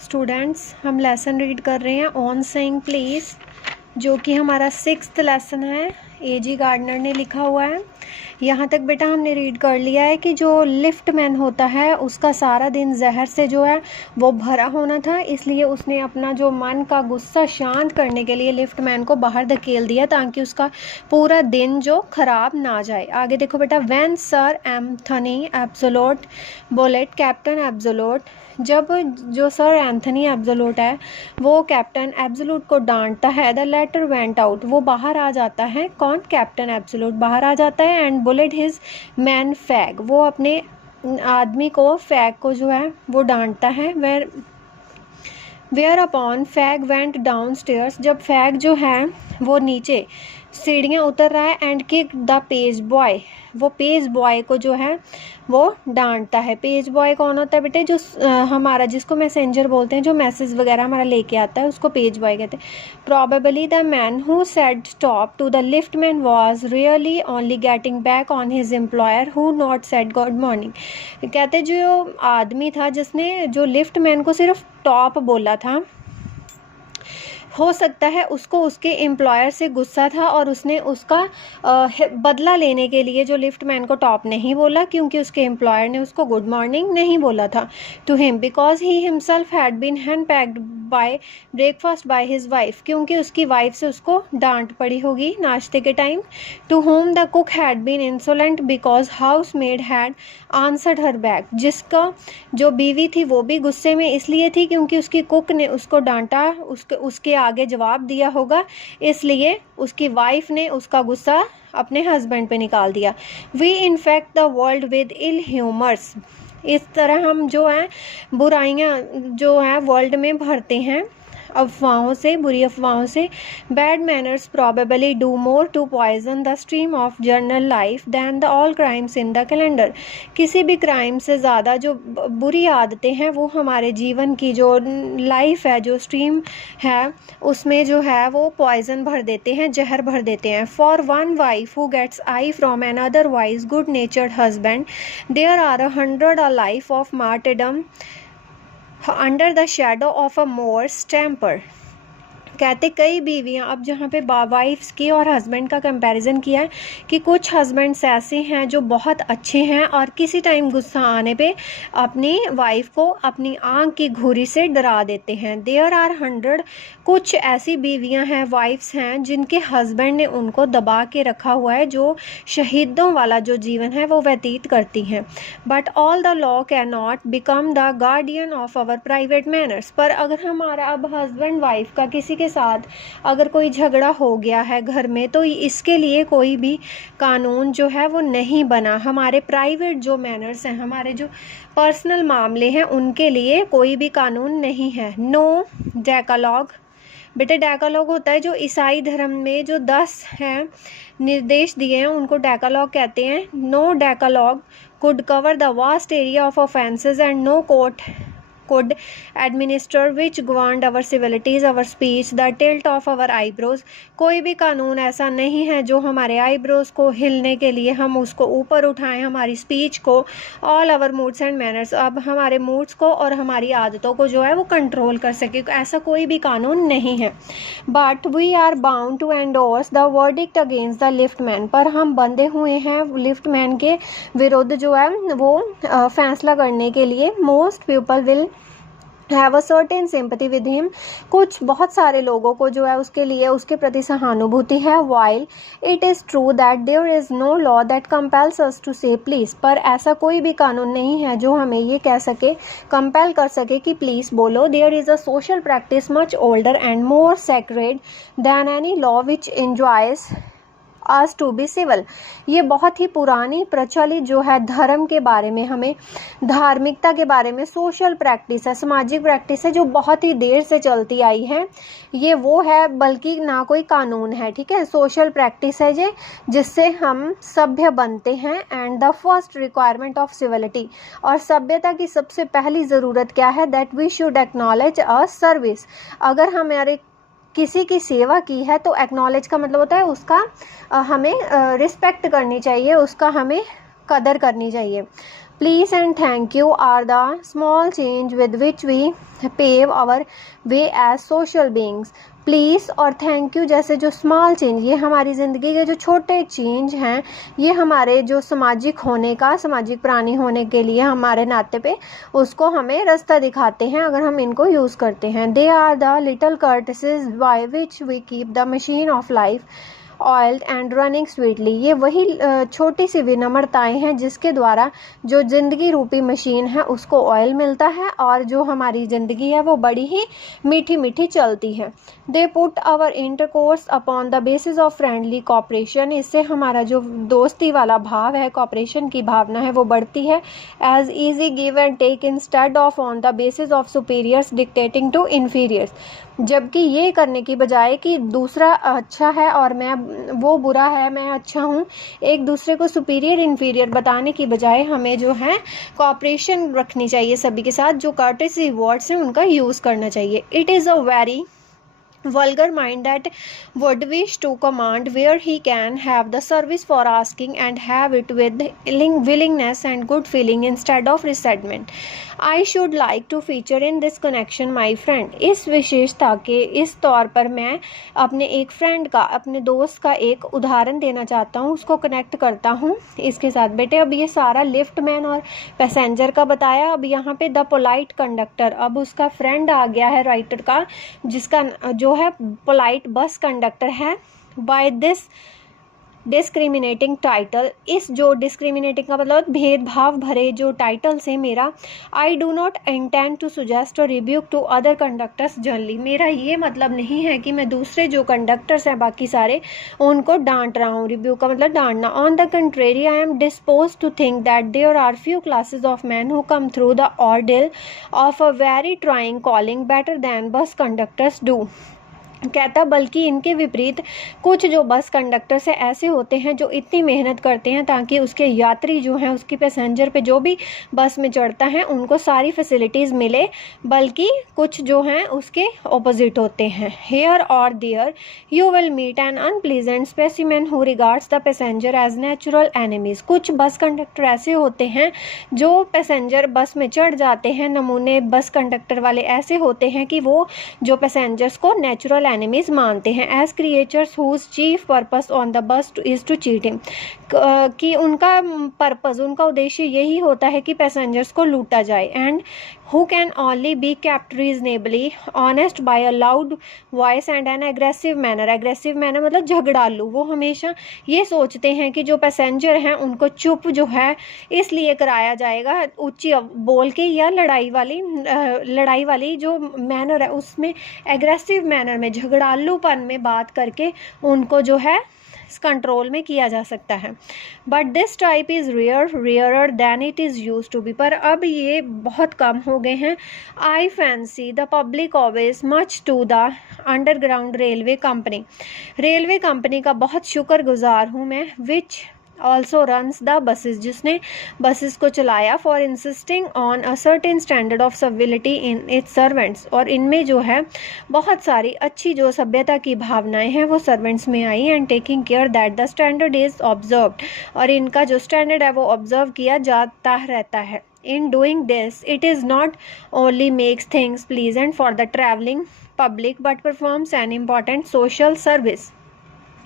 Students, हम lesson read कर रहे हैं ऑन सेइंग प्लीज़, जो कि हमारा 6th लेसन है। A.G. गार्डनर ने लिखा हुआ है। यहाँ तक बेटा हमने रीड कर लिया है कि जो लिफ्ट मैन होता है उसका सारा दिन जहर से जो है वो भरा होना था, इसलिए उसने अपना जो मन का गुस्सा शांत करने के लिए लिफ्ट मैन को बाहर धकेल दिया ताकि उसका पूरा दिन जो ख़राब ना जाए। आगे देखो बेटा, when sir Anthony absolute bullet captain absolute, जब जो सर एंथनी एब्सोल्यूट है वो कैप्टन एब्सोल्यूट को डांटता है, द लेटर वेंट आउट, वो बाहर आ जाता है। कौन? कैप्टन एब्सोल्यूट बाहर आ जाता है। And bullet his man fag, वो अपने आदमी को, फैग को जो है वो डांटता है। Whereupon fag went downstairs, जब फैग जो है वो नीचे सीढ़ियाँ उतर रहा है। And kick the page boy, वो पेज बॉय को जो है वो डांटता है। पेज बॉय कौन होता है बेटे? जो हमारा, जिसको मैसेंजर बोलते हैं, जो मैसेज वगैरह हमारा लेके आता है उसको पेज बॉय कहते हैं। Probably the man who said stop to the lift man was really only getting back on his employer who not said good morning. कहते जो आदमी था जिसने जो लिफ्ट मैन को सिर्फ टॉप बोला था, हो सकता है उसको उसके एम्प्लॉयर से गुस्सा था और उसने उसका बदला लेने के लिए जो लिफ्ट मैन को टॉप नहीं बोला, क्योंकि उसके एम्प्लॉयर ने उसको गुड मॉर्निंग नहीं बोला था to him, because he himself had been henpecked by breakfast by his wife, क्योंकि उसकी वाइफ से उसको डांट पड़ी होगी नाश्ते के time. To whom the cook had been insolent because housemaid had answered her back, जिसका जो बीवी थी वो भी गुस्से में इसलिए थी क्योंकि उसकी कुक ने उसको डांटा, उसके आगे जवाब दिया होगा, इसलिए उसकी वाइफ ने उसका गुस्सा अपने हस्बैंड पे निकाल दिया। We infect the world with ill humours, इस तरह हम जो है बुराइयां जो है वर्ल्ड में भरते हैं अफवाहों से, बुरी अफवाहों से। Bad manners probably do more to poison the stream of general life than the all crimes in the calendar, किसी भी क्राइम से ज़्यादा जो बुरी आदतें हैं वो हमारे जीवन की जो लाइफ है, जो स्ट्रीम है, उसमें जो है वो पॉइजन भर देते हैं, जहर भर देते हैं। For one wife who gets eye from an otherwise good natured husband there are 100 a life of martyrdom under the shadow of a morose temper. कहते कई बीवियां, अब जहाँ पे वाइफ्स की और हस्बैंड का कंपैरिजन किया है कि कुछ हस्बैंड्स ऐसे हैं जो बहुत अच्छे हैं और किसी टाइम गुस्सा आने पे अपनी वाइफ को अपनी आंख की घुरी से डरा देते हैं। देयर आर 100, कुछ ऐसी बीवियां हैं, वाइफ्स हैं, जिनके हस्बैंड ने उनको दबा के रखा हुआ है, जो शहीदों वाला जो जीवन है वो व्यतीत करती हैं। But all the law can not become the guardian of our private manners, पर अगर हमारा अब हस्बैंड वाइफ का किसी के साथ अगर कोई झगड़ा हो गया है घर में, तो इसके लिए कोई भी कानून जो है वो नहीं बना। हमारे प्राइवेट जो मैनर्स हैं, हमारे जो पर्सनल मामले हैं, उनके लिए कोई भी कानून नहीं है। नो डेकालॉग, बेटे डेकालॉग होता है जो ईसाई धर्म में जो 10 हैं निर्देश दिए हैं उनको डेकालॉग कहते हैं। No decalogue could cover the vast area of offences and no court could administer which governed our civilities, our speech, the tilt of our eyebrows। कोई भी कानून ऐसा नहीं है जो हमारे आईब्रोज को हिलने के लिए हम उसको ऊपर उठाएं, हमारी स्पीच को, all our moods and manners, अब हमारे मूड्स को और हमारी आदतों को जो है वो कंट्रोल कर सके, ऐसा कोई भी कानून नहीं है। But we are bound to endorse the verdict against the lift man, पर हम बंधे हुए हैं लिफ्ट मैन के विरुद्ध जो है वो फैसला करने के लिए। Most people will have a certain sympathy with him, कुछ बहुत सारे लोगों को जो है उसके लिए उसके प्रति सहानुभूति है। While it is true that there is no law that compels us to say please, पर ऐसा कोई भी कानून नहीं है जो हमें ये कह सके, कंपेल कर सके कि प्लीज़ बोलो। There is a social practice much older and more sacred than any law which enjoys us to be civil, ये बहुत ही पुरानी प्रचलित जो है धर्म के बारे में, हमें धार्मिकता के बारे में सोशल प्रैक्टिस है, सामाजिक प्रैक्टिस है जो बहुत ही देर से चलती आई है। ये वो है, बल्कि ना कोई कानून है, ठीक है, सोशल प्रैक्टिस है ये, जिससे हम सभ्य बनते हैं। And the first requirement of civility, और सभ्यता की सबसे पहली ज़रूरत क्या है? That we should acknowledge a service, अगर हमारे किसी की सेवा की है तो एक्नॉलेज का मतलब होता है उसका हमें रिस्पेक्ट करनी चाहिए, उसका हमें कदर करनी चाहिए। Please and thank you are the small change with which we pave our way as social beings. Please और थैंक यू जैसे जो स्मॉल चेंज, ये हमारी ज़िंदगी के जो छोटे चेंज हैं, ये हमारे जो सामाजिक होने का, सामाजिक प्राणी होने के लिए हमारे नाते पे उसको हमें रास्ता दिखाते हैं अगर हम इनको यूज़ करते हैं. They are the little courtesies by which we keep the machine of life oiled and running sweetly. ये वही छोटी सी विनम्रताएं हैं जिसके द्वारा जो ज़िंदगी रूपी मशीन है उसको ऑयल मिलता है और जो हमारी ज़िंदगी है वो बड़ी ही मीठी मीठी चलती है. They put our intercourse upon the basis of friendly cooperation. इससे हमारा जो दोस्ती वाला भाव है, कॉपरेशन की भावना है, वो बढ़ती है. As easy give and take instead of on the basis of superiors dictating to inferiors. जबकि ये करने की बजाय कि दूसरा अच्छा है और वो बुरा है, मैं अच्छा हूँ, एक दूसरे को सुपीरियर इन्फीरियर बताने की बजाय हमें जो है कॉपरेशन रखनी चाहिए सभी के साथ. जो कर्टेसी वर्ड्स हैं उनका यूज़ करना चाहिए. It is a very vulgar mind that would wish to command where he can have the service for asking and have it with willingness and good feeling instead of resentment. I should like to feature in this connection my friend. इस विशेषता के इस तौर पर मैं अपने एक friend का, अपने दोस्त का एक उदाहरण देना चाहता हूँ, उसको कनेक्ट करता हूँ इसके साथ. बेटे अब ये सारा लिफ्ट मैन और पैसेंजर का बताया. अब यहाँ पे द पोलाइट कंडक्टर, अब उसका फ्रेंड आ गया है राइटर का, जिसका जो है पोलाइट बस कंडक्टर है. बाय दिस डिस्क्रिमिनेटिंग टाइटल, इस जो डिस्क्रिमिनेटिंग का मतलब भेदभाव भरे जो टाइटल से मेरा, I do not intend to suggest or rebuke to other conductors generally. मेरा ये मतलब नहीं है कि मैं दूसरे जो कंडक्टर्स हैं बाकी सारे उनको डांट रहा हूँ. रिब्यूक का मतलब डांटना. On the contrary I am dispose to think that there are few classes of man who come through the ordeal of a very trying calling better than bus conductors do. कहता बल्कि इनके विपरीत कुछ जो bus conductor से ऐसे होते हैं जो इतनी मेहनत करते हैं ताकि उसके यात्री जो हैं, उसकी पैसेंजर पे जो भी बस में चढ़ता है उनको सारी फैसिलिटीज़ मिले, बल्कि कुछ जो हैं उसके ऑपोजिट होते हैं. हेयर और there you will meet an unpleasant specimen who regards the passenger as natural enemies. कुछ बस कंडक्टर ऐसे होते हैं जो पैसेंजर बस में चढ़ जाते हैं, नमूने बस कंडक्टर वाले ऐसे होते हैं कि वो जो पैसेंजर्स को नेचुरल एनिमीज मानते हैं. As creatures whose chief purpose on the bus is to cheat him, कि उनका पर्पस, उनका उद्देश्य यही होता है कि पैसेंजर्स को लूटा जाए. And who can only be kept reasonably honest by a loud voice and an aggressive manner. Aggressive manner मतलब झगड़ालू. वो हमेशा ये सोचते हैं कि जो पैसेंजर हैं उनको चुप जो है इसलिए कराया जाएगा ऊंची बोल के, या लड़ाई वाली जो मैनर है उसमें एग्रेसिव मैनर में, झगड़ालूपन में बात करके उनको जो है कंट्रोल में किया जा सकता है. But this type is rarer than it is use to be. पर अब ये बहुत कम हो गए हैं. I fancy the public owes much to the underground railway company. Railway company का बहुत शुक्रगुजार हूँ मैं, which also runs the buses, जिसने बसेस को चलाया, for insisting on a certain standard of civility in its servants. और इनमें जो है बहुत सारी अच्छी जो सभ्यता की भावनाएं हैं वो सर्वेंट्स में आई. And taking care that the standard is observed, और इनका जो स्टैंडर्ड है वो ऑब्जर्व किया जाता रहता है. In doing this, it is not only makes things pleasant for the traveling public but performs an important social service.